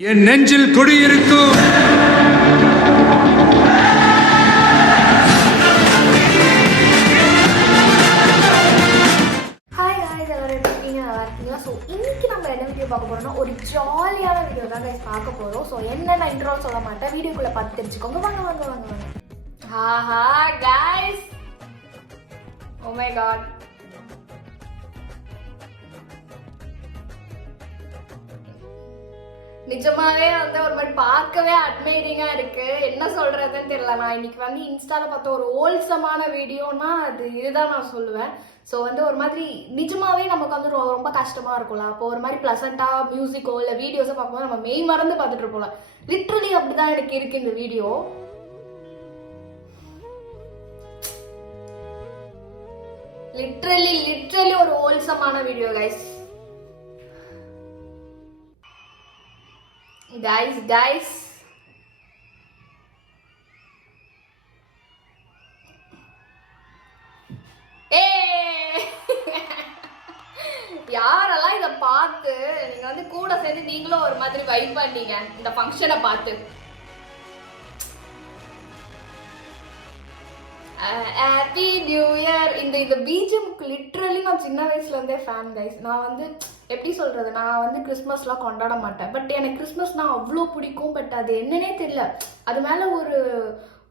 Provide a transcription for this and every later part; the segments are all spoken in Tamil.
என் நெஞ்சில் குடியிருக்கும் ஹாய் guys ஸோ இன்னைக்கு நம்ம என்ன வீடியோ பார்க்க போறோம்னா ஒரு ஜாலியான வீடியோ தான் guys பார்க்க போறோம். ஸோ என்னென்ன இன்ட்ரோ சொல்ல மாட்டேன். வீடியோக்குள்ள பார்த்து தெரிஞ்சுக்கோங்க. வாங்க வாங்க வாங்க வாங்க. ஹாஹா guys. ஓ மை காட் நிஜமாவே வந்து ஒரு மாதிரி பார்க்கவே அட்மைரிங்கா இருக்கு. என்ன சொல்றதுன்னு தெரியல. நான் இன்னைக்கு வந்து இன்ஸ்டால பார்த்த ஒரு ஓல்சமான வீடியோனா அது இதுதான் நான் சொல்லுவேன். ஸோ வந்து ஒரு மாதிரி நிஜமாவே நமக்கு வந்து ரொம்ப கஷ்டமா இருக்கும்ல. அப்போ ஒரு மாதிரி ப்ளசண்ட்டாக மியூசிக்கோ இல்லை வீடியோஸோ பார்க்கும்போது நம்ம மெய் மறந்து பார்த்துட்டு இருப்போம்ல. லிட்ரலி அப்படிதான் எனக்கு இருக்கு இந்த வீடியோ. லிட்ரலி லிட்ரலி ஒரு ஓல்சமான வீடியோ கைஸ் guys guys. யாரெல்லாம் இதை பார்த்து நீங்க வந்து கூட சேர்ந்து நீங்களும் ஒரு மாதிரி வைப் பண்ணீங்க இந்த ஃபங்க்ஷனை பார்த்து. ஹாப்பி நியூ இயர் இந்த இந்த பிஜிஎம்க்கு லிட்ரலி நான் சின்ன வயசுலேருந்தே ஃபேன் கைஸ் நான் வந்து எப்படி சொல்கிறது நான் வந்து கிறிஸ்மஸ்லாம் கொண்டாட மாட்டேன். பட் எனக்கு கிறிஸ்மஸ்னால் அவ்வளோ பிடிக்கும். பட் அது என்னன்னே தெரியல. அது மேலே ஒரு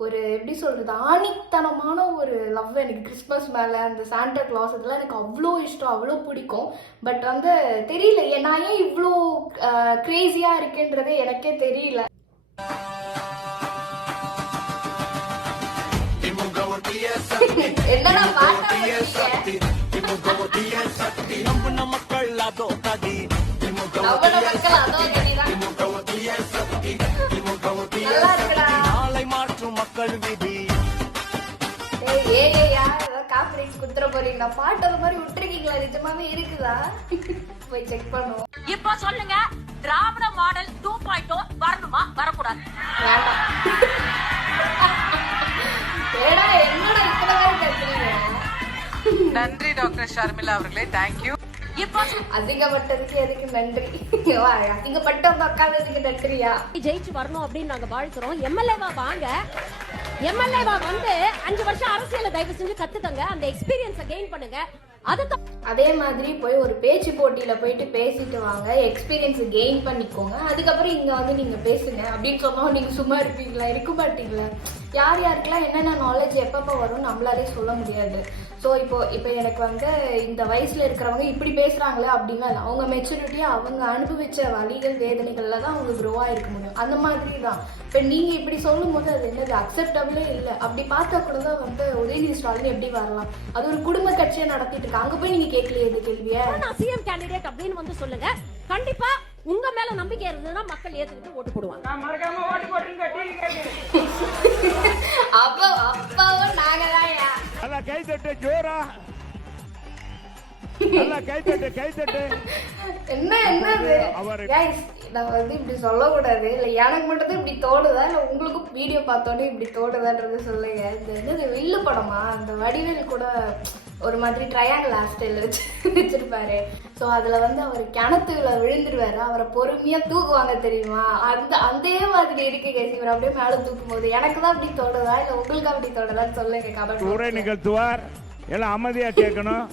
ஒரு எப்படி சொல்கிறது ஆணித்தனமான ஒரு லவ் எனக்கு கிறிஸ்மஸ் மேலே. அந்த சாண்டா கிளாஸ் இதெல்லாம் எனக்கு அவ்வளோ இஷ்டம். அவ்வளோ பிடிக்கும். பட் வந்து தெரியல. நான் ஏன் இவ்வளோ க்ரேஸியாக uh, இருக்கேன்றதே எனக்கே தெரியல. என்னடா பாட்டா போட்டீங்க? நம்பின மக்கள் அதோ. நாளை மாற்றும் மக்கள் விதி copyrights குடுத்துற போறீங்களா? பாட்டு அது மாதிரி விட்டுருக்கீங்களா? நிஜமாவே இருக்குதா? போய் check பண்ணுவோம். இப்போ சொல்லுங்க திராவிட மாடல் டூ பாயிண்ட் வரணுமா வரக்கூடாது வேண்டாம். நன்றி டாக்டர் ஷர்மிளா அவர்களே. தேங்க்யூ இப்போ அசிங்கப்பட்டதுக்கு எதுக்கு நன்றி? வா, அசிங்கப்பட்டவங்க உட்கார்ந்ததுக்கு நன்றியா? ஜெயிச்சு வரணும் அப்படின்னு நாங்க வாழ்த்துறோம். எம்எல்ஏவா வாங்க. எம்எல்ஏவா வந்து அஞ்சு வருஷம் அரசியல தயவு செஞ்சு கத்துக்கங்க. அந்த எக்ஸ்பீரியன்ஸ கெயின் பண்ணுங்க. அது அதே மாதிரி போய் ஒரு பேச்சு போட்டியில் போயிட்டு பேசிட்டு வாங்க. எக்ஸ்பீரியன்ஸ் கெயின் பண்ணிக்கோங்க. அதுக்கப்புறம் இங்கே வந்து நீங்கள் பேசுங்க. அப்படின்னு சொன்னால் நீங்கள் சும்மா இருப்பீங்களா? இருக்க மாட்டீங்களா? யார் யாருக்கெல்லாம் என்னென்ன நாலேஜ் எப்பப்போ வரும் நம்மளாலே சொல்ல முடியாது. ஸோ இப்போ இப்போ எனக்கு வந்து இந்த வயசில் இருக்கிறவங்க இப்படி பேசுகிறாங்களே அப்படின்னா இல்லை. அவங்க மெச்சூரிட்டியாக அவங்க அனுபவித்த வழிகள் வேதனைகளில் தான் அவங்க க்ரோ ஆகிருக்க முடியும். அந்த மாதிரி தான். இப்போ நீங்கள் இப்படி சொல்லும் போது அது என்னது? அக்செப்டபிளே இல்லை. அப்படி பார்த்தா கூட தான் வந்து உதயநிதி ஸ்டாலின் எப்படி வரலாம்? அது ஒரு குடும்ப கட்சியை நடத்திட்டு இருக்கு அங்க போய் நீங்க கேட்கலையே இந்த கேள்விய? நான் சிஎம் கேண்டிடேட் அப்படின்னு வந்து சொல்லுங்க. கண்டிப்பா உங்க மேல நம்பிக்கை இருந்ததுன்னா மக்கள் ஏத்துக்கிட்டு ஓட்டு போடுவாங்க. அப்போ அப்பாவும் நாங்க தான் நல்லா கை தட்டு ஜோரா. நல்லா கை தட்டு கை தட்டு. என்ன என்னது? அவரு- நான் வந்து இப்படி சொல்லக்கூடாது. இல்லை எனக்கு மட்டும் தான் இப்படி தோணுதா? இல்லை உங்களுக்கும் வீடியோ பார்த்தோன்னே இப்படி தோணுதான்றது சொல்லுங்க. இந்த என்னது வில்லு படமா? அந்த வடிவேல் கூட ஒரு மாதிரி ட்ரையாங்கிள் ஹாஸ்டல் வச்சு வச்சிருப்பாரு. ஸோ அதில் வந்து அவர் கிணத்துல விழுந்துருவாரு. அவரை பொறுமையாக தூக்குவாங்க தெரியுமா? அந்த அதே மாதிரி இருக்கு கேசி இவர் அப்படியே மேலே தூக்கும் போது எனக்கு தான் அப்படி தோணுதா? இல்லை உங்களுக்கு அப்படி தோணுதான்னு சொல்லுங்க கபடி நிகழ்த்துவார். எல்லாம் அமைதியாக கேட்கணும்.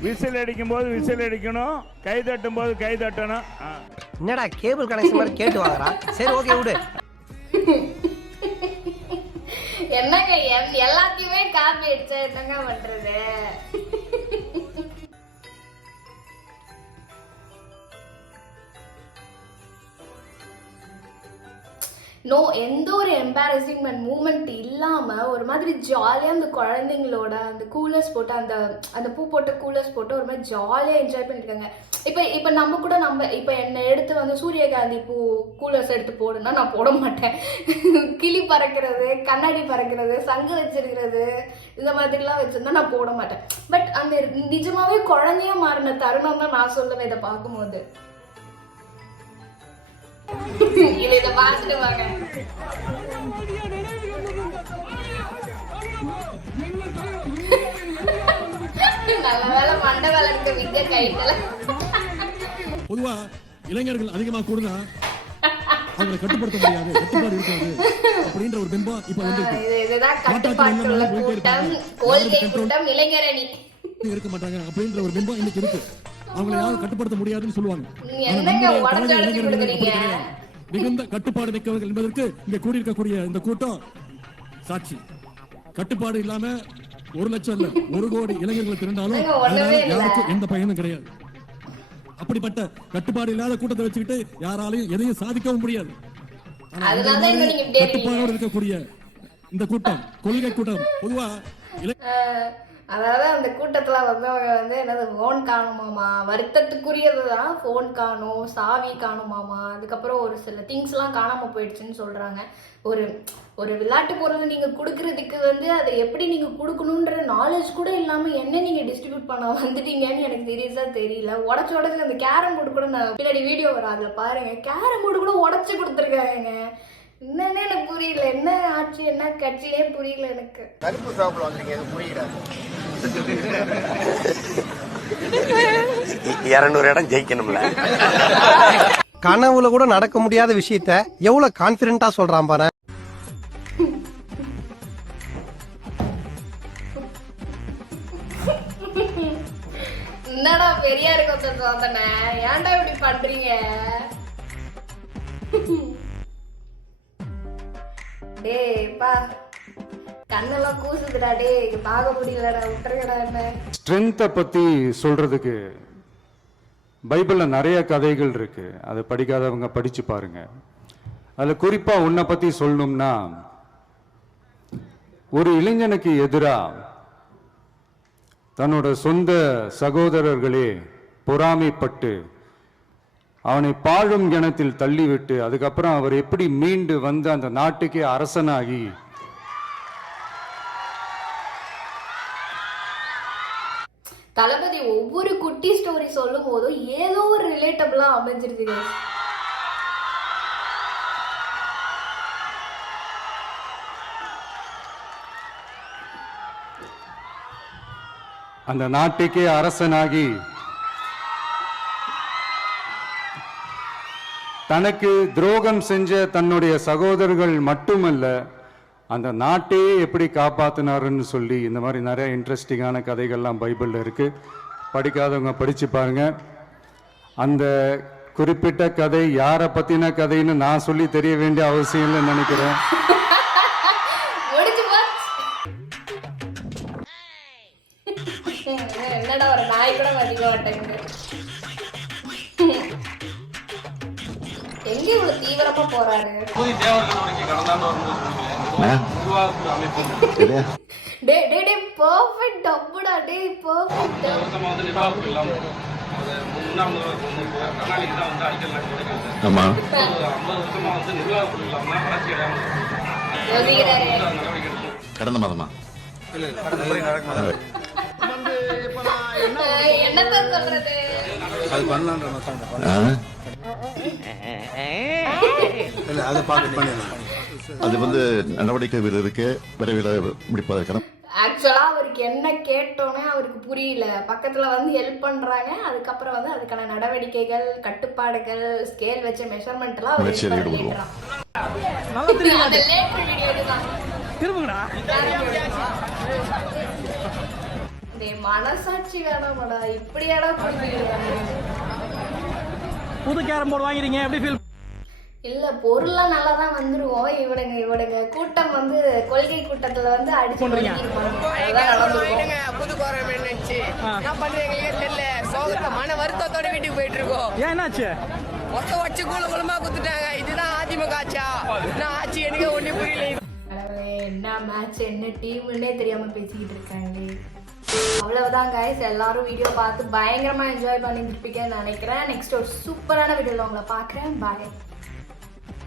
விசில் அடிக்கும் போது விசில் அடிக்கணும். கை தட்டும் போது கை தட்டணும். என்னடா கேபிள் கனெக்ஷன் மாதிரி கேட்டு வாங்குறான் சரி ஓகே விடு. என்னங்க எல்- எல்லாத்தையுமே காப்பி அடிச்சா என்னங்க பண்றது? நோ எந்த ஒரு எம்பாரசிங்மெண்ட் மூமெண்ட் இல்லாமல் ஒரு மாதிரி ஜாலியாக அந்த குழந்தைங்களோட அந்த கூலர்ஸ் போட்டு அந்த அந்த பூ போட்ட கூலர்ஸ் போட்டு ஒரு மாதிரி ஜாலியாக என்ஜாய் பண்ணியிருக்காங்க இப்போ இப்போ நம்ம கூட நம்ம இப்போ என்னை எடுத்து வந்து சூரியகாந்தி பூ கூலர்ஸ் எடுத்து போடுனா நான் போட மாட்டேன். கிளி பறக்கிறது கண்ணாடி பறக்கிறது சங்கு வச்சிருக்கிறது இந்த மாதிரிலாம் வச்சுருந்தா நான் போட மாட்டேன். பட் அந்த நிஜமாவே குழந்தையா மாறின தருணம் தான் நான் சொல்லுவேன் இதை பார்க்கும்போது. இதை இதை பார்த்துட்டு வாங்க. நல்ல வேலை மண்டை வளர்க்க வித்த கைட்டல பொதுவா இளைஞர்கள் அதிகமா கூடுனா அவங்களை கட்டுப்படுத்த முடியாது கட்டுப்பாடு இருக்காது அப்படின்ற ஒரு பிம்பம் இப்ப வந்து இருக்க மாட்டாங்க அப்படின்ற ஒரு பிம்பம் இன்னைக்கு இருக்கு. அவங்களை யாரும் கட்டுப்படுத்த முடியாதுன்னு சொல்லுவாங்க. மிகுந்த கட்டுப்பாடு மிக்கவர்கள் என்பதற்கு இங்க கூடியிருக்கக்கூடிய இந்த கூட்டம் சாட்சி கட்டுப்பாடு இல்லாம ஒரு லட்சம் இல்ல ஒரு கோடி இளைஞர்கள் திரண்டாலும் அதனால. யாருக்கும் எந்த பயனும் கிடையாது அப்படிப்பட்ட கட்டுப்பாடு இல்லாத கூட்டத்தை வச்சுக்கிட்டு யாராலையும் எதையும் சாதிக்கவும் முடியாது. கட்டுப்பாடோடு இருக்கக்கூடிய இந்த கூட்டம் கொள்கை கூட்டம் பொதுவா அதாவது அந்த கூட்டத்தில் வந்தவங்க வந்து என்னது ஃபோன் காணுமாமா வருத்தத்துக்குரியது தான் ஃபோன் காணும் சாவி காணுமாமா அதுக்கப்புறம் ஒரு சில திங்ஸ்லாம் காணாம போயிடுச்சுன்னு சொல்கிறாங்க ஒரு ஒரு விளையாட்டு பொருள் நீங்கள் கொடுக்குறதுக்கு வந்து அதை எப்படி நீங்கள் கொடுக்கணுன்ற நாலேஜ் கூட இல்லாமல் என்ன நீங்கள் டிஸ்ட்ரிபியூட் பண்ண வந்துட்டீங்கன்னு எனக்கு சீரியஸாக தெரியல. உடச்சு உடச்சு அந்த கேரம் போர்டு கூட நான் பின்னாடி வீடியோ வரும். அதில் பாருங்கள் கேரம் போர்டு கூட உடச்சி கொடுத்துருக்காங்க. என்னன்னு எனக்கு புரியல. என்ன ஆட்சி என்ன கட்சியே புரியல எனக்கு. புரியல. இருநூறு இடம் ஜெயிக்கணும்ல. கனவுல கூட நடக்க முடியாத விஷயத்த எவ்வளவு கான்பிடண்டா சொல்றான் பாரு. என்னடா பெரியார் கொஞ்சம் வந்தனே ஏன்டா இப்படி பண்றீங்க? டேய் பா. கண்ணெல்லாம் கூசுதுடா டே பார்க்க முடியலடா விட்டுருக்கடா என்ன? ஸ்ட்ரென்த்தை பற்றி சொல்கிறதுக்கு பைபிளில் நிறைய கதைகள் இருக்கு. அதை படிக்காதவங்க படித்து பாருங்க. அதில் குறிப்பாக உன்னை பற்றி சொல்லணும்னா ஒரு இளைஞனுக்கு எதிராக தன்னோட சொந்த சகோதரர்களே பொறாமைப்பட்டு அவனை பாழும் கிணத்தில் தள்ளிவிட்டு அதுக்கப்புறம் அவர் எப்படி மீண்டு வந்து அந்த நாட்டுக்கே அரசனாகி ஒவ்வொரு குட்டி ஸ்டோரி சொல்லும் போதும் ஏதோ ஒரு ரிலேட்டபிளாக அமைஞ்சிருது அந்த நாட்டுக்கே அரசனாகி தனக்கு துரோகம் செஞ்ச தன்னுடைய சகோதரர்கள் மட்டுமல்ல அந்த நாட்டையே எப்படி காப்பாத்தினாருன்னு சொல்லி இந்த மாதிரி நிறைய இன்ட்ரெஸ்டிங்கான கதைகள்லாம் பைபிளில் இருக்கு. படிக்காதவங்க படிச்சு பாருங்க. அந்த குறிப்பிட்ட கதை யாரை பத்தின கதைன்னு நான் சொல்லி தெரிய வேண்டிய அவசியம் இல்லைன்னு நினைக்கிறேன். முடிஞ்சு போச்சு. என்னடா ஒரு நாய் கூட மதிக்க மாட்டேங்குது. எங்க இவ்வளவு தீவிரமா போறாரு? டே டே டே பர்ஃபெக்ட் டே பர்ஃபெக்ட் ஆமா. கடந்த மாதமா? என்னத்த சொல்றது? அது வந்து நடவடிக்கை இருக்கு விரைவில் முடிப்பதற்கான ஆக்சுவலா அவருக்கு என்ன கேட்டோன்னே அவருக்கு புரியல. பக்கத்துல வந்து ஹெல்ப் பண்றாங்க. அதுக்கப்புறம் வந்து அதுக்கான நடவடிக்கைகள் கட்டுப்பாடுகள் ஸ்கேல் வச்ச மெஷர்மெண்ட் எல்லாம் அவர் மனசாட்சி வேணாமடா. இப்படியாடா புது கேரம் போர்டு வாங்கிறீங்க எப்படி ஃபீல் இல்ல பொருள்லாம் நல்லா தான் வந்துருவோம் இவனுங்க இவனுங்க. கூட்டம் வந்து கொள்கை கூட்டத்துல வந்து அடிச்சு மன வருத்தத்தோட வீட்டுக்கு போயிட்டு இருக்கோம் ஏன் என்னாச்சு? மொத்த வச்சு கூல குளமா குத்துட்டாங்க. இதுதான் அதிமுக ஆச்சா நான் ஆட்சி எனக்கு ஒண்ணு புரியல. என்ன மேட்ச் என்ன டீம்னே தெரியாம பேசிக்கிட்டு இருக்காங்களே. அவ்வளவுதான் கைஸ் எல்லாரும் வீடியோ பார்த்து பயங்கரமா என்ஜாய் பண்ணிட்டு இருப்பீங்கன்னு நினைக்கிறேன். நெக்ஸ்ட் ஒரு சூப்பரான வீடியோல உங்களை பார்க்குறேன். பாய்